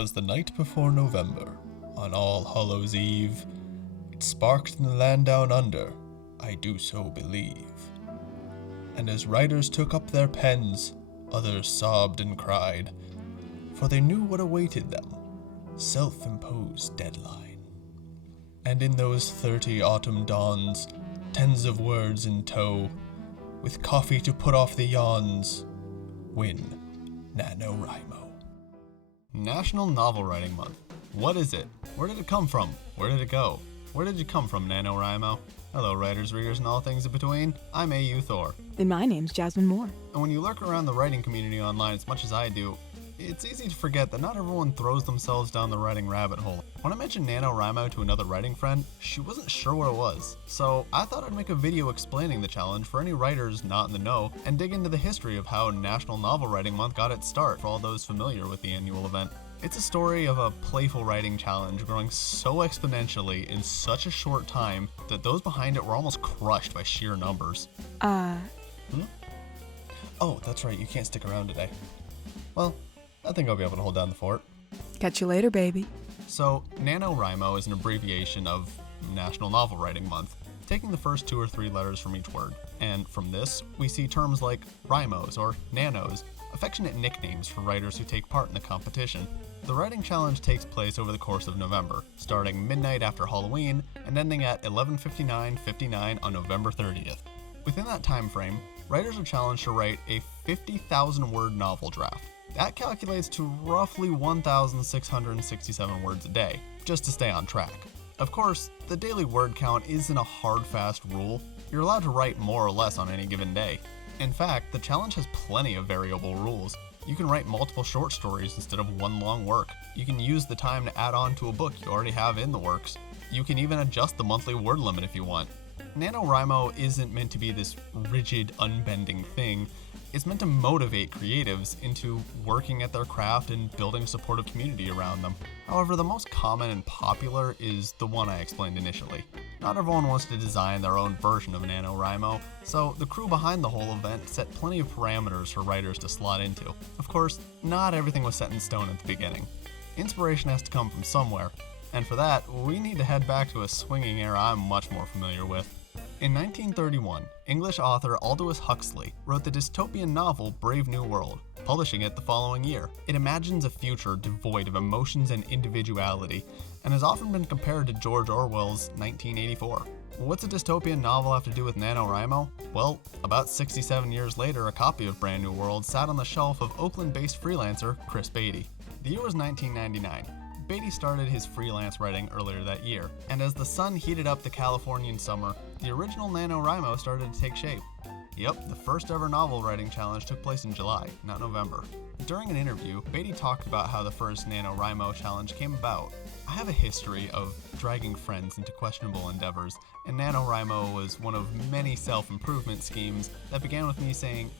'Twas the night before November, on All Hallows Eve. It sparked in the land down under, I do so believe. And as writers took up their pens, others sobbed and cried, for they knew what awaited them, self-imposed deadline. And in those 30 autumn dawns, tens of words in tow, with coffee to put off the yawns, win NaNoWriMo. National Novel Writing Month. What is it? Where did it come from? Where did it go? Where did you come from, NaNoWriMo? Hello, writers, readers, and all things in between. I'm A.U. Thor. And my name's Jasmine Moore. And when you lurk around the writing community online as much as I do, it's easy to forget that not everyone throws themselves down the writing rabbit hole. When I mentioned NaNoWriMo to another writing friend, she wasn't sure what it was. So I thought I'd make a video explaining the challenge for any writers not in the know and dig into the history of how National Novel Writing Month got its start for all those familiar with the annual event. It's a story of a playful writing challenge growing so exponentially in such a short time that those behind it were almost crushed by sheer numbers. Oh, that's right, you can't stick around today. Well, I think I'll be able to hold down the fort. Catch you later, baby. So, NaNoWriMo is an abbreviation of National Novel Writing Month, taking the first 2 or 3 letters from each word. And from this, we see terms like rhymos or nanos, affectionate nicknames for writers who take part in the competition. The writing challenge takes place over the course of November, starting midnight after Halloween and ending at 11:59:59 on November 30th. Within that time frame, writers are challenged to write a 50,000-word novel draft. That calculates to roughly 1,667 words a day, just to stay on track. Of course, the daily word count isn't a hard, fast rule. You're allowed to write more or less on any given day. In fact, the challenge has plenty of variable rules. You can write multiple short stories instead of one long work. You can use the time to add on to a book you already have in the works. You can even adjust the monthly word limit if you want. NaNoWriMo isn't meant to be this rigid, unbending thing. It's meant to motivate creatives into working at their craft and building a supportive community around them. However, the most common and popular is the one I explained initially. Not everyone wants to design their own version of NaNoWriMo, so the crew behind the whole event set plenty of parameters for writers to slot into. Of course, not everything was set in stone at the beginning. Inspiration has to come from somewhere, and for that, we need to head back to a swinging era I'm much more familiar with. In 1931, English author Aldous Huxley wrote the dystopian novel Brave New World, publishing it the following year. It imagines a future devoid of emotions and individuality, and has often been compared to George Orwell's 1984. What's a dystopian novel have to do with NaNoWriMo? Well, about 67 years later, a copy of Brave New World sat on the shelf of Oakland-based freelancer Chris Beatty. The year was 1999. Beatty started his freelance writing earlier that year, and as the sun heated up the Californian summer, the original NaNoWriMo started to take shape. Yep, the first ever novel writing challenge took place in July, not November. During an interview, Beatty talked about how the first NaNoWriMo challenge came about. I have a history of dragging friends into questionable endeavors, and NaNoWriMo was one of many self-improvement schemes that began with me saying,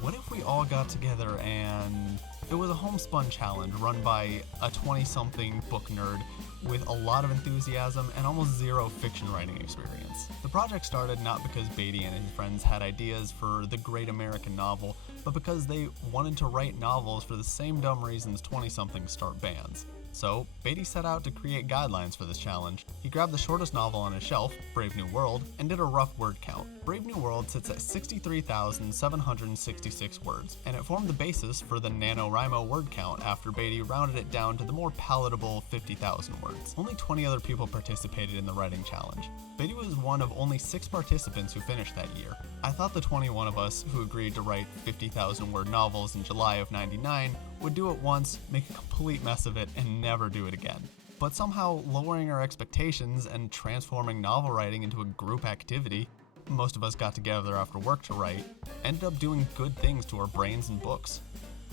what if we all got together and... It was a homespun challenge run by a 20-something book nerd with a lot of enthusiasm and almost zero fiction writing experience. The project started not because Beatty and his friends had ideas for the great American novel, but because they wanted to write novels for the same dumb reasons 20-somethings start bands. So, Beatty set out to create guidelines for this challenge. He grabbed the shortest novel on his shelf, Brave New World, and did a rough word count. Brave New World sits at 63,766 words, and it formed the basis for the NaNoWriMo word count after Beatty rounded it down to the more palatable 50,000 words. Only 20 other people participated in the writing challenge. Beatty was one of only 6 participants who finished that year. I thought the 21 of us who agreed to write 50,000 word novels in July of '99 would do it once, make a complete mess of it, and never do it again. But somehow lowering our expectations and transforming novel writing into a group activity, most of us got together after work to write, ended up doing good things to our brains and books.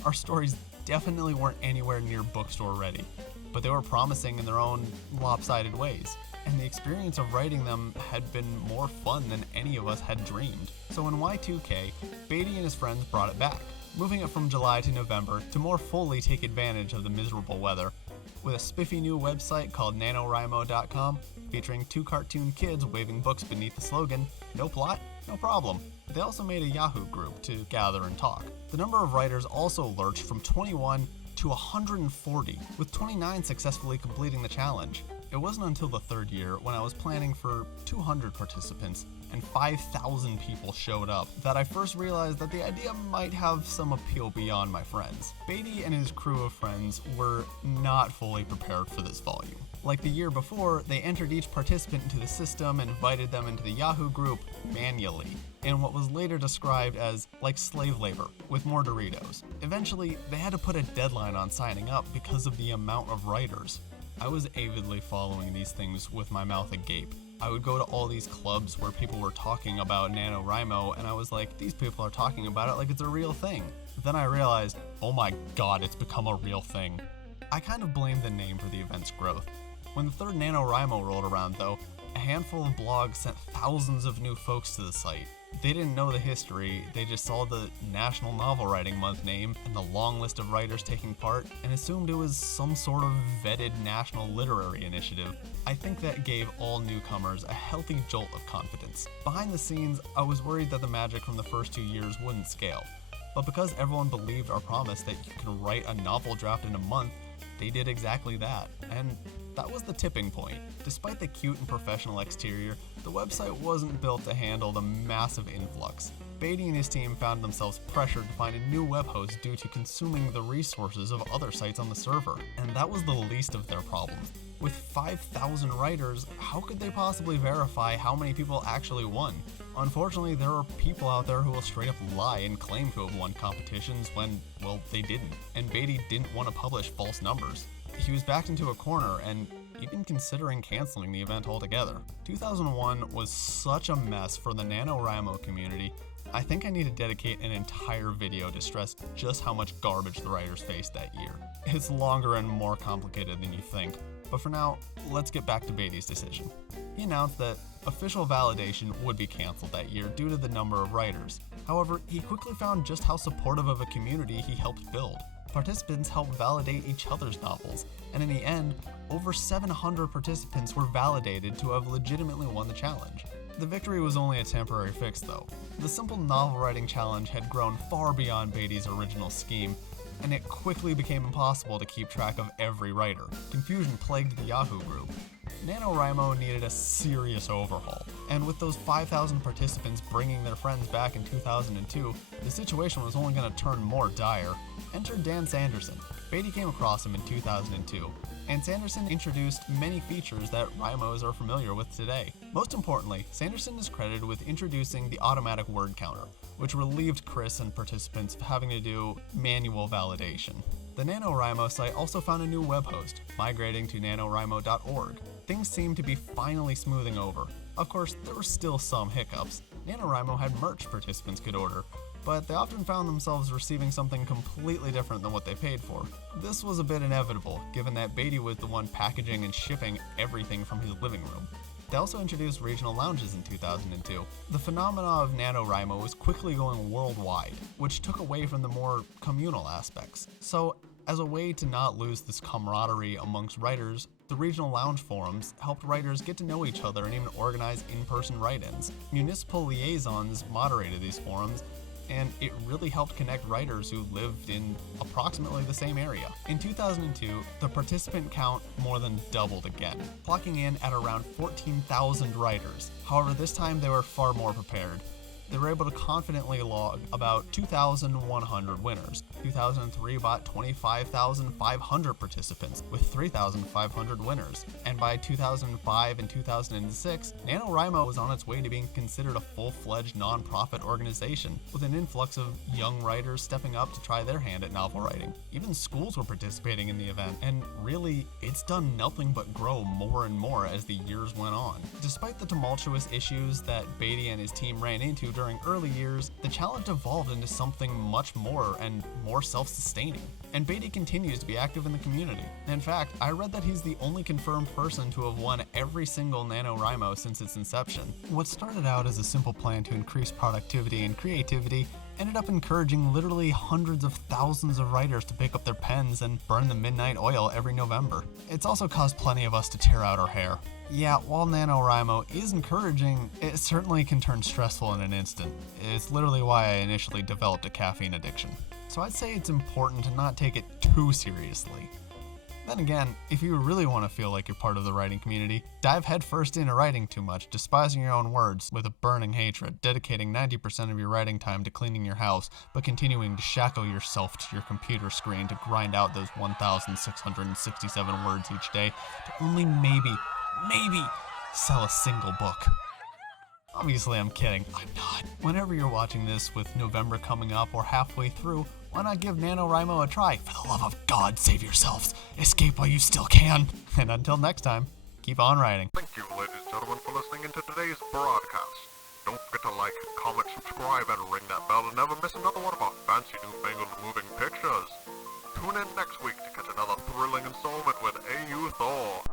Our stories definitely weren't anywhere near bookstore ready, but they were promising in their own lopsided ways, and the experience of writing them had been more fun than any of us had dreamed. So in Y2K, Beatty and his friends brought it back, moving it from July to November to more fully take advantage of the miserable weather. With a spiffy new website called NaNoWriMo.com, featuring 2 cartoon kids waving books beneath the slogan, "No plot, no problem." They also made a Yahoo group to gather and talk. The number of writers also lurched from 21 to 140, with 29 successfully completing the challenge. It wasn't until the third year, when I was planning for 200 participants and 5,000 people showed up, that I first realized that the idea might have some appeal beyond my friends. Beatty and his crew of friends were not fully prepared for this volume. Like the year before, they entered each participant into the system and invited them into the Yahoo group manually, in what was later described as like slave labor, with more Doritos. Eventually, they had to put a deadline on signing up because of the amount of writers. I was avidly following these things with my mouth agape. I would go to all these clubs where people were talking about NaNoWriMo, and I was like, these people are talking about it like it's a real thing. Then I realized, oh my god, it's become a real thing. I kind of blamed the name for the event's growth. When the third NaNoWriMo rolled around though, a handful of blogs sent thousands of new folks to the site. They didn't know the history, they just saw the National Novel Writing Month name and the long list of writers taking part and assumed it was some sort of vetted national literary initiative. I think that gave all newcomers a healthy jolt of confidence. Behind the scenes, I was worried that the magic from the first 2 years wouldn't scale. But because everyone believed our promise that you can write a novel draft in a month, they did exactly that. And that was the tipping point. Despite the cute and professional exterior, the website wasn't built to handle the massive influx. Beatty and his team found themselves pressured to find a new web host due to consuming the resources of other sites on the server, and that was the least of their problems. With 5,000 writers, how could they possibly verify how many people actually won? Unfortunately, there are people out there who will straight up lie and claim to have won competitions when, well, they didn't, and Beatty didn't want to publish false numbers. He was backed into a corner and even considering canceling the event altogether. 2001 was such a mess for the NaNoWriMo community. I think I need to dedicate an entire video to stress just how much garbage the writers faced that year. It's longer and more complicated than you think, but for now, let's get back to Beatty's decision. He announced that official validation would be canceled that year due to the number of writers. However, he quickly found just how supportive of a community he helped build. Participants helped validate each other's novels, and in the end, over 700 participants were validated to have legitimately won the challenge. The victory was only a temporary fix though. The simple novel writing challenge had grown far beyond Beatty's original scheme, and it quickly became impossible to keep track of every writer. Confusion plagued the Yahoo group. NaNoWriMo needed a serious overhaul, and with those 5,000 participants bringing their friends back in 2002, the situation was only going to turn more dire. Enter Dan Sanderson. Beatty came across him in 2002, and Sanderson introduced many features that Rymos are familiar with today. Most importantly, Sanderson is credited with introducing the automatic word counter, which relieved Chris and participants of having to do manual validation. The NaNoWriMo site also found a new web host, migrating to nanowrimo.org. Things seemed to be finally smoothing over. Of course, there were still some hiccups. NaNoWriMo had merch participants could order, but they often found themselves receiving something completely different than what they paid for. This was a bit inevitable, given that Beatty was the one packaging and shipping everything from his living room. They also introduced regional lounges in 2002. The phenomena of NaNoWriMo was quickly going worldwide, which took away from the more communal aspects. So, as a way to not lose this camaraderie amongst writers, the regional lounge forums helped writers get to know each other and even organize in-person write-ins. Municipal liaisons moderated these forums, and it really helped connect writers who lived in approximately the same area. In 2002, the participant count more than doubled again, clocking in at around 14,000 writers. However, this time they were far more prepared. They were able to confidently log about 2,100 winners. 2003 brought 25,500 participants, with 3,500 winners. And by 2005 and 2006, NaNoWriMo was on its way to being considered a full-fledged non-profit organization, with an influx of young writers stepping up to try their hand at novel writing. Even schools were participating in the event, and really, it's done nothing but grow more and more as the years went on. Despite the tumultuous issues that Beatty and his team ran into during early years, the challenge evolved into something much more and more self-sustaining. And Beatty continues to be active in the community. In fact, I read that he's the only confirmed person to have won every single NaNoWriMo since its inception. What started out as a simple plan to increase productivity and creativity ended up encouraging literally hundreds of thousands of writers to pick up their pens and burn the midnight oil every November. It's also caused plenty of us to tear out our hair. Yeah, while NaNoWriMo is encouraging, it certainly can turn stressful in an instant. It's literally why I initially developed a caffeine addiction. So I'd say it's important to not take it too seriously. Then again, if you really want to feel like you're part of the writing community, dive headfirst into writing too much, despising your own words with a burning hatred, dedicating 90% of your writing time to cleaning your house, but continuing to shackle yourself to your computer screen to grind out those 1,667 words each day to only maybe sell a single book. Obviously, I'm kidding. I'm not. Whenever you're watching this with November coming up or halfway through, why not give NaNoWriMo a try? For the love of God, save yourselves. Escape while you still can. And until next time, keep on writing. Thank you, ladies and gentlemen, for listening into today's broadcast. Don't forget to like, comment, subscribe, and ring that bell to never miss another one of our fancy newfangled moving pictures. Tune in next week to catch another thrilling installment with A.U. Thor.